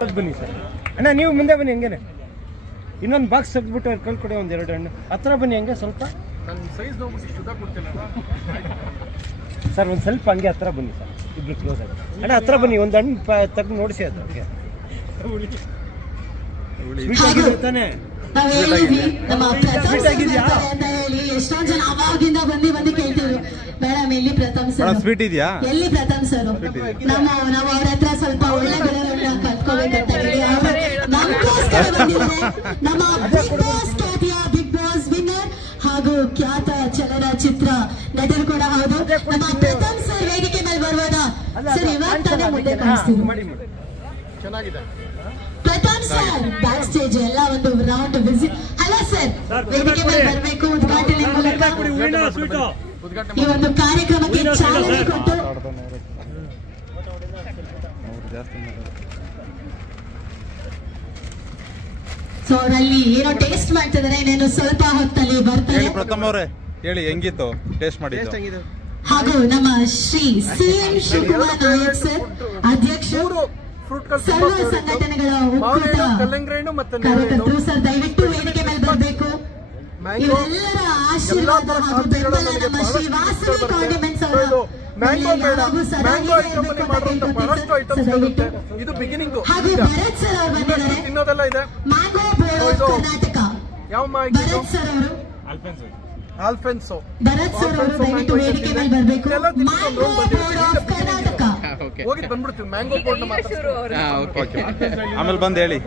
ಬನ್ನಿ ಸರ್ ಅಣ್ಣ, ನೀವು ಮುಂದೆ ಬನ್ನಿ. ಹಂಗೇನೆ ಇನ್ನೊಂದು ಬಾಕ್ಸ್ ತೆಗೆದ್ಬಿಟ್ಟು ಕಳ್ಕೊಡಿ, ಒಂದು 2 ಹಣ್ಣು ಹತ್ರ ಬನ್ನಿ. ಹಂಗೆ ಸ್ವಲ್ಪ ಸರ್, ಒಂದು ಸ್ವಲ್ಪ ಹಂಗೆ ಹತ್ರ ಬನ್ನಿ ಸರ್, ಇಬ್ರು ಕ್ಲೋಸ್ ಆಗಿ. ಅಣ್ಣ ಹತ್ರ ಬನ್ನಿ, ಒಂದು ಹಣ್ಣು ತೆಗೆದು ನೋಡಿಸಿ. ಅದು ಸ್ವೀಟ್ ಆಗಿದೆ ತಾನೇ? ಎಷ್ಟೊಂದು ಜನ ಅವಾಗಿಂದ ಬಂದು ಕೇಳ್ತೀವಿ, ಮೇಡಮ್ ಎಲ್ಲಿ ಪ್ರಥಮ್ ಸರ್, ಸ್ವೀಟ್ ಇದೆಯಾ, ಎಲ್ಲಿ ಪ್ರಥಮ್ ಸರ್. ನಾವು ಅವ್ರ ಹತ್ರ ಸ್ವಲ್ಪ ಒಳ್ಳೆ ಬೆಳೆಗಳನ್ನ ಕಲ್ತ್ಕೋಬೇಕಂತ ಹೇಳಿ ನಮಗೋಸ್ಕರ ಬಂದಿದ್ದಾರೆ. ನಮ್ಮ ಬಿಗ್ ಬಾಸ್ ವಿನ್ನರ್ ಹಾಗೂ ಖ್ಯಾತ ಚಲನಚಿತ್ರ ನಟರು ಕೂಡ ಹೌದು ನಮ್ಮ ಪ್ರಥಮ್ ಸರ್ ವೇದಿಕೆ ಮೇಲೆ ಬರ್ಬೋದಾ ಸರ್? ಇವಾಗ ತಾನೇ ಮುಂದೆ ಕಾಣಿಸ್ತೀವಿ. ಪ್ರಥಮ್ ಸರ್ ಬ್ಯಾಕ್ ಸ್ಟೇಜ್ ಎಲ್ಲ ಒಂದು ರೌಂಡ್ ವಿಸಿಟ್. ಹಲೋ ಸರ್, ವೇದಿಕೆ ಮೇಲೆ ಬರಬೇಕು, ಉದ್ಘಾಟನೆ ಮೂಲಕ ಈ ಒಂದು ಕಾರ್ಯಕ್ರಮಕ್ಕೆ ಚಾಲನೆ ಕೊಟ್ಟು ಸೊ ಅವರಲ್ಲಿ ಏನೋ ಟೇಸ್ಟ್ ಮಾಡ್ತಿದ್ದಾರೆ, ಇನ್ನೇನು ಸ್ವಲ್ಪ ಹೊತ್ತಲ್ಲಿ ಬರ್ತಾರೆ. ಪ್ರಥಮ್ ಅವರೇ ಹೇಳಿ, ಹೆಂಗಿತ್ತು ಟೇಸ್ಟ್ ಮಾಡಿ? ಹಾಗೂ ನಮ್ಮ ಶ್ರೀ ಸಿಎಂ ಶಿವಕುಮಾರ್ ನಾಯಕ್ ಸರ್, ಅಧ್ಯಕ್ಷರು ಸರ್ವ ಸಂಘಟನೆಗಳ ಒಕ್ಕೂಟ ಕಾರ್ಯಕರ್ತರು ಸರ್, ದಯವಿಟ್ಟು ವೇದಿಕೆ ಮೇಲೆ ಬರಬೇಕು. ಇವರೆಲ್ಲರ ಆಶೀರ್ವಾದ ಹಾಗೂ ಬೆಂಬಲ ನಮ್ಮ ಶ್ರೀ ವಾಸವಿ ಕಾಂಡಿಮೆಂಟ್ಸ್ ಅವರು ಹಾಗೂ ಭರತ್ ಸರ್ ಅವರು ಬಂದಿದ್ದಾರೆ. Mango board of Karnataka Bharat sir ಅವರು, ಭರತ್ ಸರ್ ಅವರು ದಯವಿಟ್ಟು ವೇದಿಕೆ ಮೇಲೆ ಬರಬೇಕು. ಮ್ಯಾಂಗೋ ಬೋರ್ಡ್ ಆಫ್ ಕರ್ನಾಟಕ ಆಮೇಲೆ ಬಂದು ಹೇಳಿ.